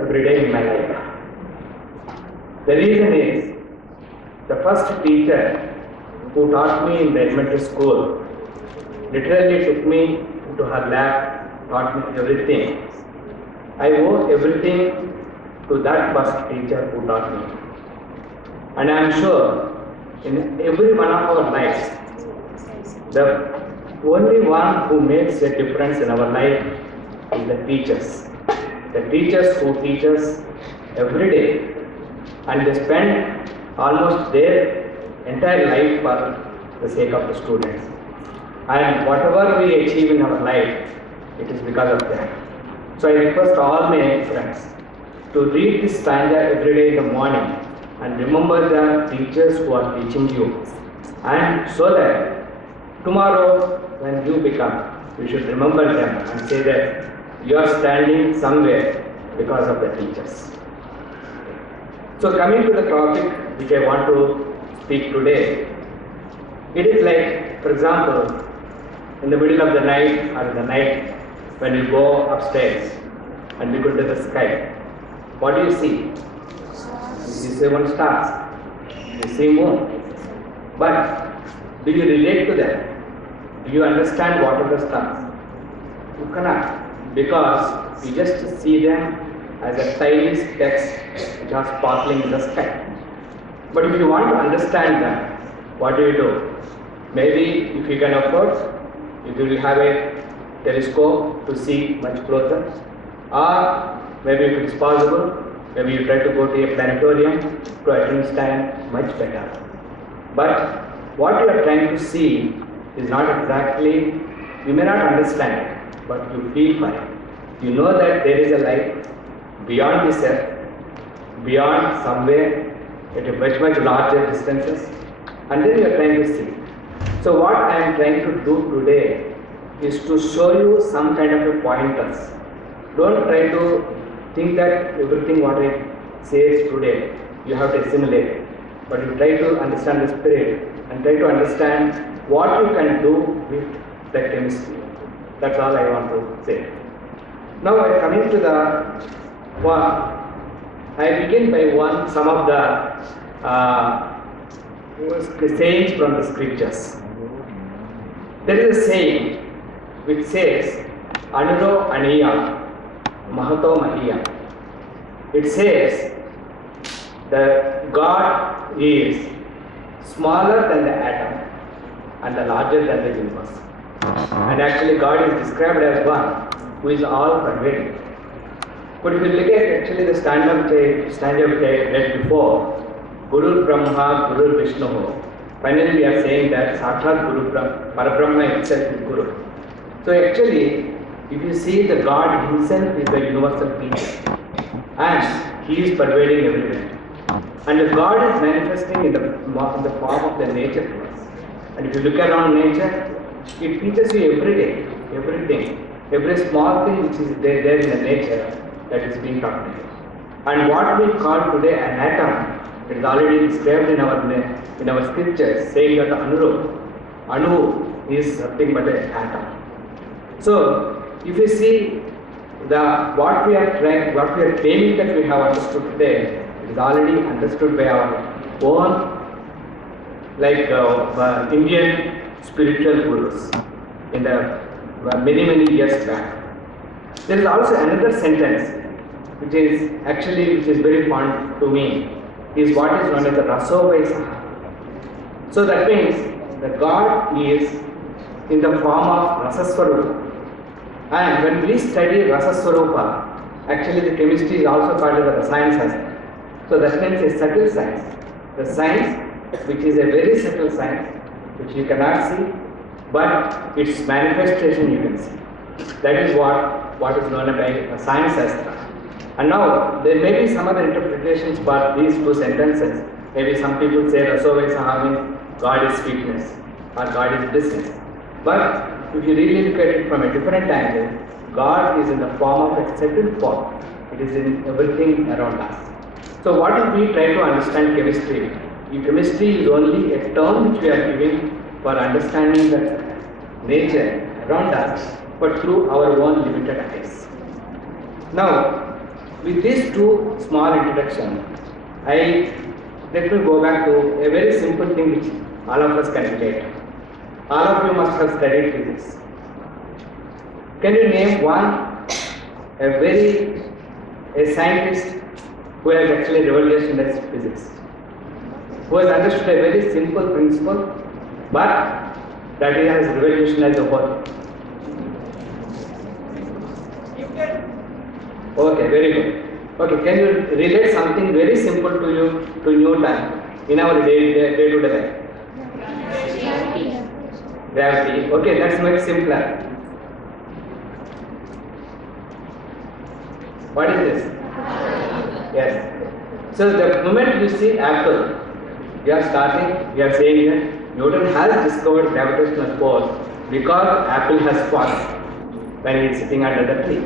every day in my life. The reason is the first teacher who taught me in the elementary school literally took me to her lab, taught me everything. I owe everything to that first teacher who taught me. And I am sure in every one of our lives, the only one who makes a difference in our life is the teachers. The teachers who teach us every day, and they spend almost their entire life for the sake of the students. And whatever we achieve in our life, it is because of them. So I request all my friends to read this stanza every day in the morning and remember the teachers who are teaching you. And so that tomorrow when you become, you should remember them and say that you are standing somewhere because of the teachers. So coming to the topic which I want to speak today, it is like, for example, in the middle of the night or in the night when you go upstairs and look into the sky, what do you see? You see one stars, you see moon. But do you relate to them? Do you understand what are the stars? You cannot, because you just see them as a tiny specks which are sparkling in the sky. But if you want to understand them, what do? Maybe if you can afford, if you will have a telescope to see much closer, or maybe if it is possible, maybe you try to go to a planetarium to understand much better. But what you are trying to see is not exactly, you may not understand it, but you feel for it. You know that there is a life beyond this earth, beyond somewhere, at a much larger distances, and then you are trying to see. So what I am trying to do today is to show you some kind of a pointers. Don't try to think that everything what I say today you have to assimilate it, but you try to understand the spirit and try to understand what you can do with the chemistry. That's all I want to say. Now coming to the one, I begin by some of the sayings from the scriptures. There is a saying which says, Anuro Aniya, Mahato Mahiya. It says that God is smaller than the atom and the larger than the universe. And actually God is described as one who is all pervading. But if you look at actually the stanza which I read before, Guru Brahma, Guru Vishnu, finally we are saying that Sakshat Guru Parabrahma itself is Guru. So actually, if you see the God himself is the universal teacher and he is pervading everywhere. And the God is manifesting in the form of the nature to us. And if you look around nature, it teaches you every day, everything, every small thing which is there in the nature that is being taught to you. And what we call today an atom, it is already described in our scriptures, saying that Anu is nothing but an atom. So if you see what we are claiming that we have understood today, it is already understood by our own Indian spiritual gurus in the many years back. There is also another sentence which is very fun to me, is what is known as the Rasovaisa. So that means that God is in the form of Rasaswarupa. And when we study Rasaswarupa, actually the chemistry is also called as the science Shastra. So that means a subtle science. The science which is a very subtle science which you cannot see, but its manifestation you can see. That is what is known as science Shastra. And now there may be some other interpretations for these two sentences. Maybe some people say Rasovaisa means God is sweetness or God is blissness. But if you really look at it from a different angle, God is in the form of a settled form. It is in everything around us. So what if we try to understand chemistry? Chemistry is only a term which we are giving for understanding the nature around us, but through our own limited eyes. Now, with these two small introduction, let me go back to a very simple thing which all of us can relate. All of you must have studied physics. Can you name a scientist who has actually revolutionized physics? Who has understood a very simple principle, but that he has revolutionized the world? Okay, very good. Okay, can you relate something very simple to you to Newton in our day-to-day life? Gravity. Okay, let's make simpler. What is this? Yes. So the moment you see apple, we are saying that Newton has discovered gravitational force because apple has fallen when he is sitting under the tree.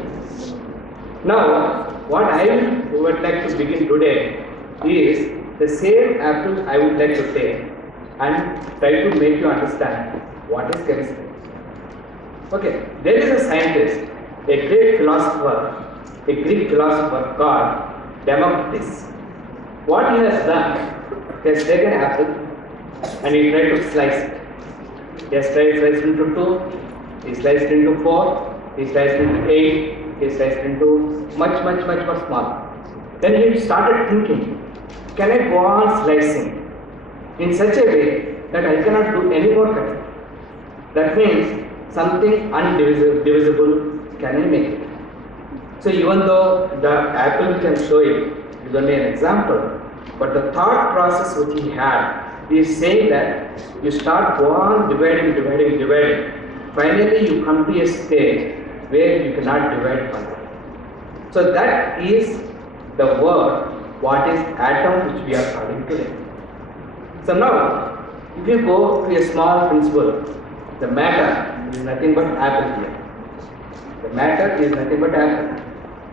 Now, what I would like to begin today is the same apple I would like to take and try to make you understand what is chemistry. Okay, there is a scientist, a Greek philosopher called Democritus. What he has done, he has taken an apple and he tried to slice it. He has sliced into 2, he sliced into 4, he sliced into 8, he sliced into much more smaller. Then he started thinking, can I go on slicing in such a way that I cannot do any more cutting? That means something undivisible can I make it. So even though the apple can show it is only an example, but the thought process which he had is saying that you start go on dividing. Finally you come to a stage where you cannot divide further. So that is the word what is atom which we are studying today. So now if you go to a small principle, the matter is nothing but apple here. The matter is nothing but apple.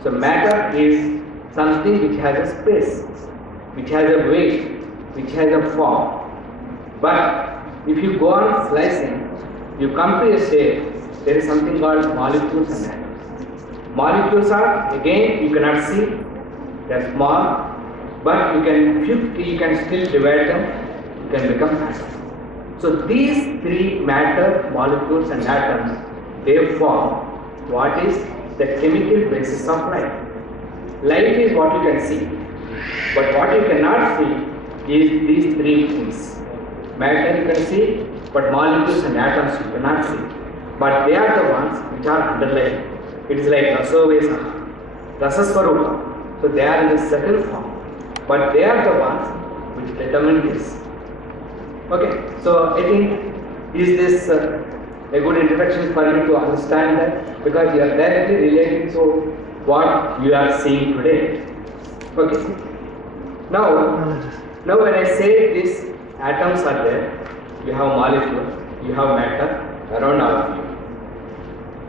So matter is something which has a space, which has a weight, which has a form. But if you go on slicing, you come to a stage, there is something called molecules and atoms. Molecules are, again, you cannot see, they are small, but you can still divide them, you can become atoms. So these three matter, molecules and atoms, they form what is the chemical basis of life. Life is what you can see, but what you cannot see is these three things. Matter you can see, but molecules and atoms you cannot see. But they are the ones which are underlying. It is like Rasovesa, Rasaswarupa. So they are in the subtle form, but they are the ones which determine this. Okay, so I think is this a good introduction for you to understand that, because you are directly related to what you are seeing today. Okay. Now when I say these atoms are there, you have molecule, you have matter around all of you.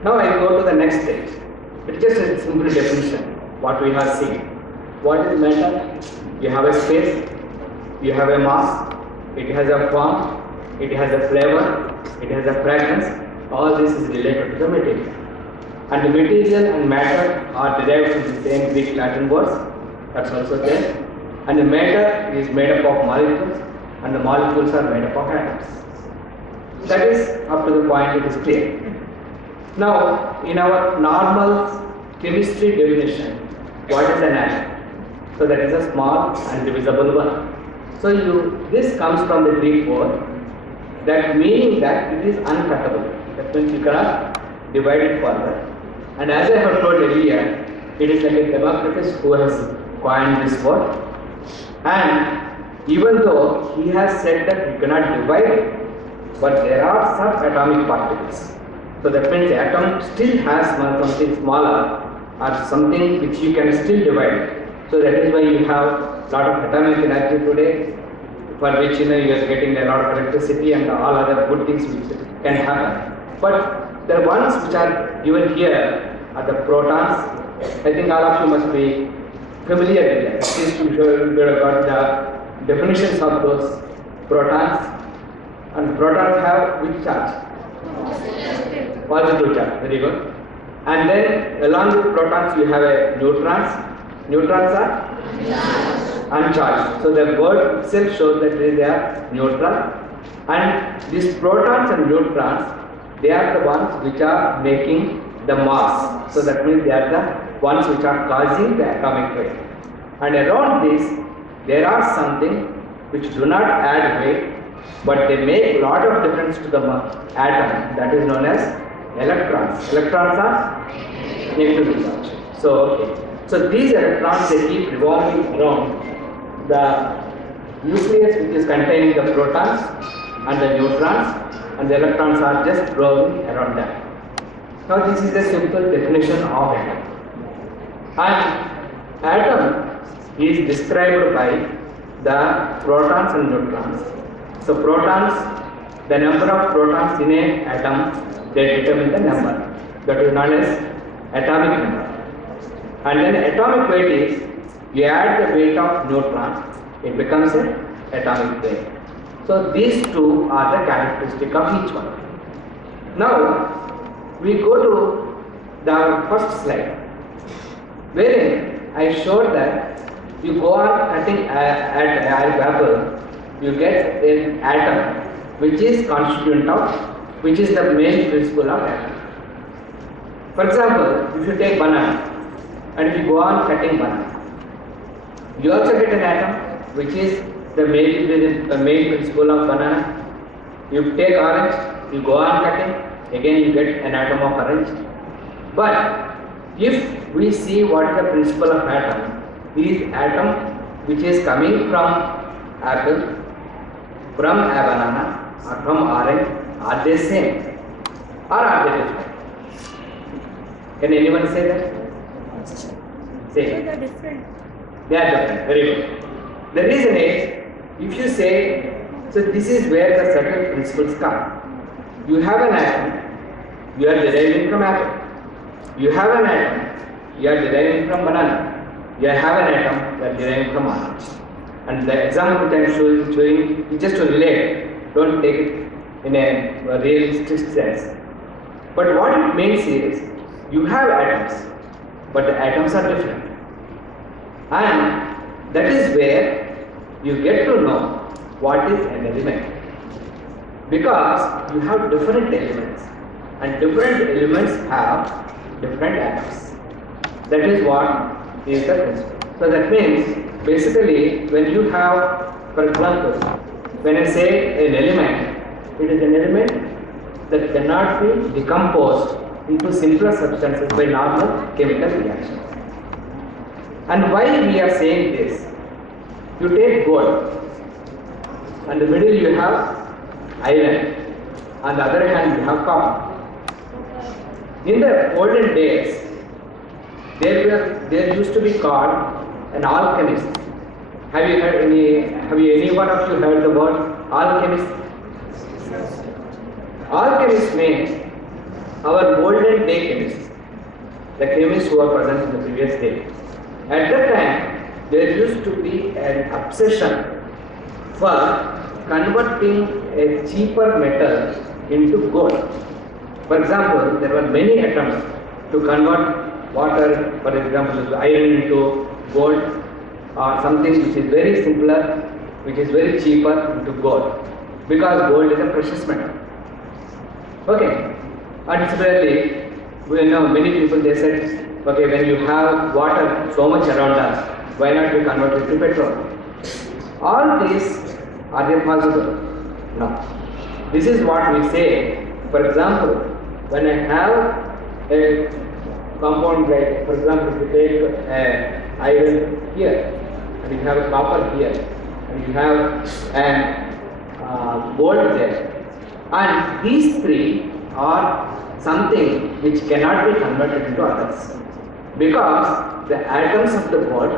Now I go to the next stage. It's just a simple definition, what we have seen. What is matter? You have a space, you have a mass, it has a form, it has a flavor, it has a fragrance. All this is related to the material. And the material and matter are derived from the same Greek Latin words. That's also there. And the matter is made up of molecules, and the molecules are made up of atoms. That is up to the point it is clear. Now, in our normal chemistry definition, what is an atom? So that is a small and divisible one. So this comes from the Greek word, that meaning that it is uncuttable. That means you cannot divide it further. And as I have told earlier, it is like a Democritus who has coined this word. And even though he has said that you cannot divide it, but there are subatomic particles. So that means the atom still has something smaller or something which you can still divide. So that is why you have lot of atomic energy today, for which you are getting a lot of electricity and all other good things which can happen. But the ones which are given here are the protons. I think all of you must be familiar with that. At least you should have got the definitions of those protons. And protons have which charge? Positive charge. Very good. And then along with protons you have a neutrons. Neutrons are uncharged. So the word itself shows that they are neutral. And these protons and neutrons, they are the ones which are making the mass. So that means they are the ones which are causing the atomic weight. And around this, there are something which do not add weight, but they make a lot of difference to the atom. That is known as electrons. Electrons are negatively charged. So these electrons, they keep revolving around the nucleus which is containing the protons and the neutrons, and the electrons are just revolving around them. Now this is a simple definition of atom. And atom is described by the protons and neutrons. So protons, the number of protons in an atom, they determine the number. That is known as atomic number. And then atomic weight is, you add the weight of neutron, it becomes an atomic weight. So these two are the characteristic of each one. Now we go to the first slide, wherein I showed that you go on cutting at air vapor, you get an atom which is constituent of, which is the main principle of atom. For example, if you take banana and if you go on cutting banana, you also get an atom which is the main principle of banana. You take orange, you go on cutting, again you get an atom of orange. But if we see what is the principle of atom, is atom which is coming from apple, from a banana or from orange, are they same or are they different? Can anyone say that? Say. They are different. They are different. Very good. The reason is, if you say, so this is where the certain principles come. You have an atom, you are deriving from apple. You have an atom, you are deriving from banana. You have an atom, you are deriving from orange. And the example which I am showing is just to relate. Don't take it in a realistic sense. But what it means is, you have atoms, but the atoms are different. And that is where you get to know what is an element. Because you have different elements, and different elements have different atoms. That is what is the principle. So that means, basically, when you have, for example, when I say an element, it is an element that cannot be decomposed into simpler substances by normal chemical reactions. And why we are saying this? You take gold, and in the middle you have iron, on the other hand you have copper. In the olden days, there used to be called an alchemist. Have you any one of you heard the word alchemist? Alchemist means our golden day chemists, the chemists who are present in the previous day. At that time, there used to be an obsession for converting a cheaper metal into gold. For example, there were many attempts to convert water, for example, iron into gold, or something which is very simpler, which is very cheaper into gold, because gold is a precious metal. Okay, and similarly, we know many people, they said, okay, when you have water so much around us, why not we convert it to petrol? All these, are they possible? No. This is what we say. For example, when I have a compound like, for example, if you take iron here, and you have a copper here, and you have gold there, and these three are something which cannot be converted into others, because the atoms of the gold